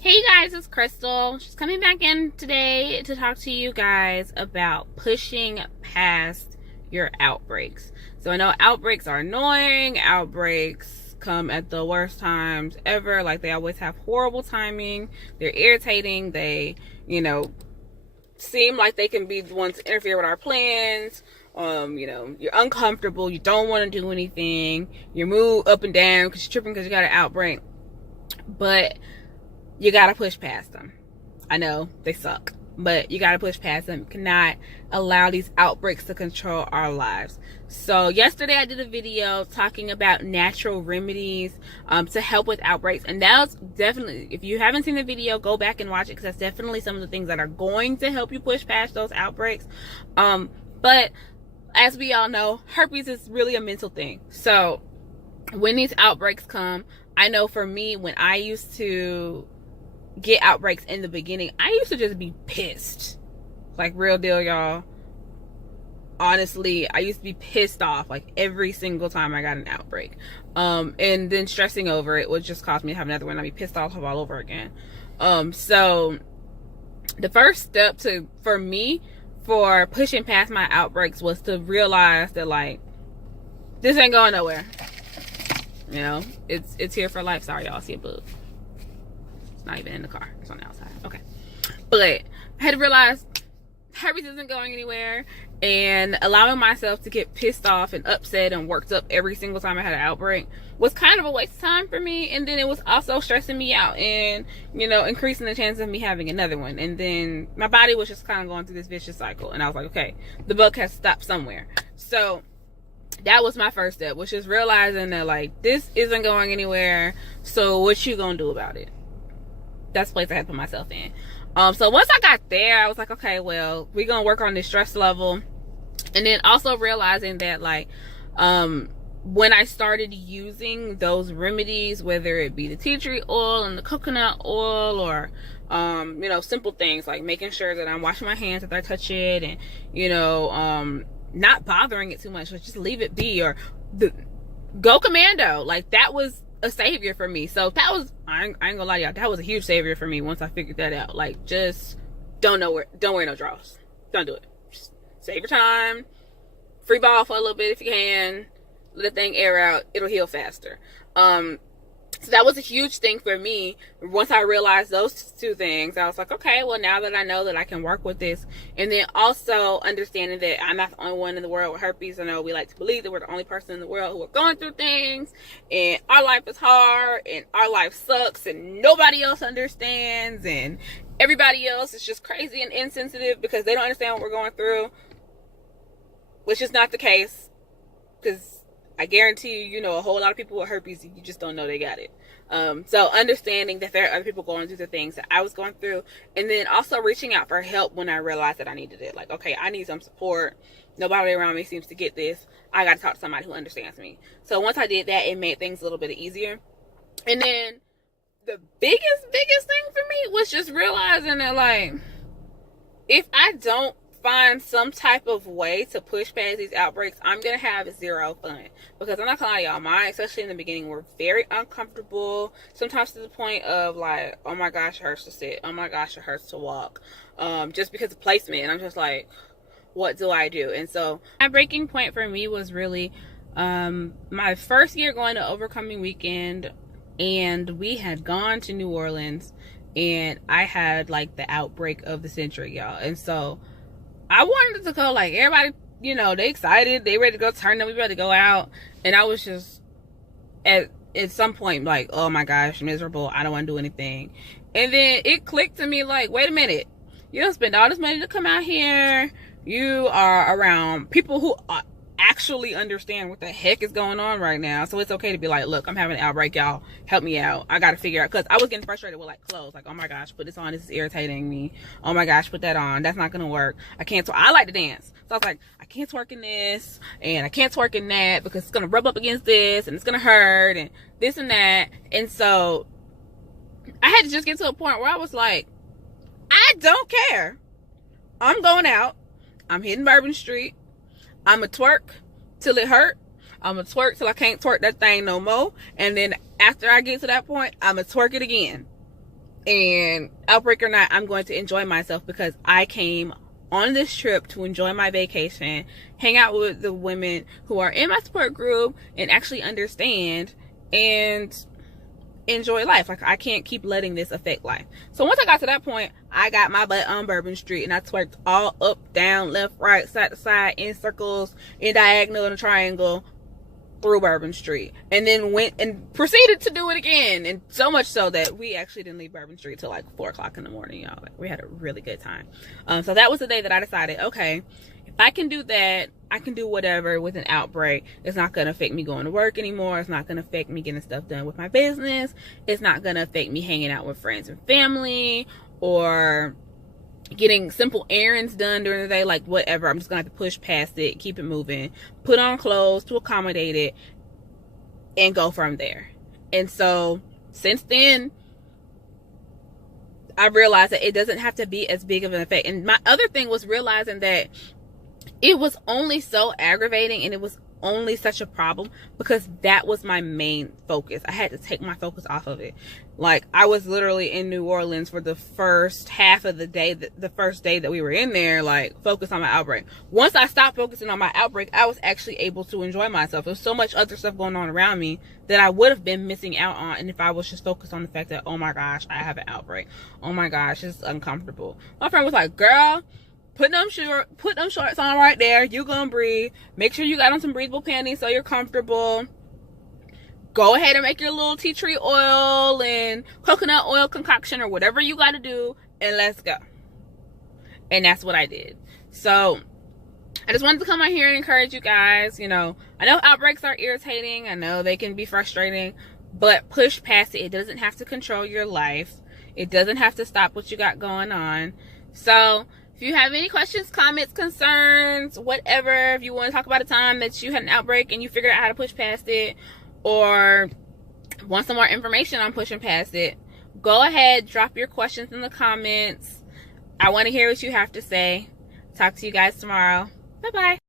Hey guys, it's Crystal. She's coming back in today to talk to you guys about pushing past your outbreaks. So I know outbreaks are annoying. Outbreaks come at the worst times ever. Like they always have horrible timing. They're irritating. They, seem like they can be the ones to interfere with our plans. You're uncomfortable. You don't want to do anything. Your mood up and down because you're tripping because you got an outbreak. But you gotta push past them. I know they suck, but you gotta push past them. You cannot allow these outbreaks to control our lives. So yesterday I did a video talking about natural remedies to help with outbreaks, and that's definitely, if you haven't seen the video, go back and watch it because that's definitely some of the things that are going to help you push past those outbreaks. But as we all know, herpes is really a mental thing. So when these outbreaks come, I know for me, when I used to get outbreaks in the beginning, I used to just be pissed. Like, real deal, y'all. Honestly, I used to be pissed off like every single time I got an outbreak. And then stressing over it would just cause me to have another one. I'd be pissed off all over again. So the first step for me for pushing past my outbreaks was to realize that, like, this ain't going nowhere. It's here for life. Sorry, y'all, see a bug. Not even in the car, it's on the outside. Okay, but I had to realize herpes isn't going anywhere, and allowing myself to get pissed off and upset and worked up every single time I had an outbreak was kind of a waste of time for me. And then it was also stressing me out and increasing the chance of me having another one. And then my body was just kind of going through this vicious cycle, and I was like, okay, the buck has to stop somewhere. So that was my first step, which is realizing that, like, this isn't going anywhere, so what you gonna do about it? That's the place I had to put myself in. So once I got there, I was like, okay, well, we're gonna work on this stress level. And then also realizing that, like, when I started using those remedies, whether it be the tea tree oil and the coconut oil, or simple things like making sure that I'm washing my hands after I touch it, and not bothering it too much, but just leave it be, or go commando. Like, that was a savior for me. So that was, I ain't gonna lie to y'all, that was a huge savior for me once I figured that out. Like, just don't wear no drawers. Don't do it. Just save your time. Free ball for a little bit if you can. Let the thing air out. It'll heal faster. So that was a huge thing for me. Once I realized those two things, I was like, okay, well, now that I know that I can work with this. And then also understanding that I'm not the only one in the world with herpes. I know we like to believe that we're the only person in the world who are going through things, and our life is hard, and our life sucks, and nobody else understands, and everybody else is just crazy and insensitive because they don't understand what we're going through, which is not the case. Because I guarantee you, a whole lot of people with herpes, you just don't know they got it. So understanding that there are other people going through the things that I was going through, and then also reaching out for help when I realized that I needed it. Like, okay, I need some support. Nobody around me seems to get this. I got to talk to somebody who understands me. So once I did that, it made things a little bit easier. And then the biggest thing for me was just realizing that, like, if I don't find some type of way to push past these outbreaks, I'm gonna have zero fun. Because I'm not gonna lie to y'all, mine, especially in the beginning, were very uncomfortable, sometimes to the point of, like, oh my gosh, it hurts to sit, oh my gosh, it hurts to walk, just because of placement. I'm just like, what do I do? And so my breaking point for me was really my first year going to Overcoming Weekend, and we had gone to New Orleans, and I had, like, the outbreak of the century, y'all. And so I wanted to go, like, everybody, they excited, they ready to go turn them, we ready to go out. And I was just at some point like, oh my gosh, miserable, I don't want to do anything. And then it clicked to me, like, wait a minute, you don't spend all this money to come out here, you are around people who actually understand what the heck is going on right now. So it's okay to be like, look, I'm having an outbreak, y'all, help me out. I gotta figure out, because I was getting frustrated with, like, clothes. Like, oh my gosh, put this on, this is irritating me. Oh my gosh, put that on, that's not gonna work. I can't I like to dance, so I was like, I can't twerk in this, and I can't twerk in that, because it's gonna rub up against this, and it's gonna hurt, and this and that. And so I had to just get to a point where I was like, I don't care. I'm going out, I'm hitting Bourbon Street, I'm a twerk till it hurt. I'm a twerk till I can't twerk that thing no more. And then after I get to that point, I'm a twerk it again. And outbreak or not, I'm going to enjoy myself because I came on this trip to enjoy my vacation, hang out with the women who are in my support group and actually understand and enjoy life. Like, I can't keep letting this affect life. So once I got to that point, I got my butt on Bourbon Street and I twerked all up, down, left, right, side to side, in circles, in diagonal, in a triangle, through Bourbon Street, and then went and proceeded to do it again. And so much so that we actually didn't leave Bourbon Street till like 4 o'clock in the morning, y'all. Like, we had a really good time. So that was the day that I decided, okay, if I can do that, I can do whatever with an outbreak. It's not going to affect me going to work anymore. It's not going to affect me getting stuff done with my business. It's not going to affect me hanging out with friends and family or getting simple errands done during the day. Like, whatever, I'm just gonna have to push past it, keep it moving, put on clothes to accommodate it, and go from there. And so since then, I realized that it doesn't have to be as big of an effect. And my other thing was realizing that it was only so aggravating and it was only such a problem because that was my main focus. I had to take my focus off of it. Like, I was literally in New Orleans for the first half of the day, the first day that we were in there, like, focused on my outbreak. Once I stopped focusing on my outbreak, I was actually able to enjoy myself. There was so much other stuff going on around me that I would have been missing out on, and if I was just focused on the fact that, oh my gosh, I have an outbreak. Oh my gosh, it's uncomfortable. My friend was like, girl, put them shorts on right there. You gonna breathe. Make sure you got on some breathable panties so you're comfortable. Go ahead and make your little tea tree oil and coconut oil concoction or whatever you got to do, and let's go. And that's what I did. So I just wanted to come out here and encourage you guys. You know, I know outbreaks are irritating. I know they can be frustrating, but push past it. It doesn't have to control your life. It doesn't have to stop what you got going on. So if you have any questions, comments, concerns, whatever, if you want to talk about a time that you had an outbreak and you figured out how to push past it, or want some more information on pushing past it, go ahead, drop your questions in the comments. I want to hear what you have to say. Talk to you guys tomorrow. Bye-bye.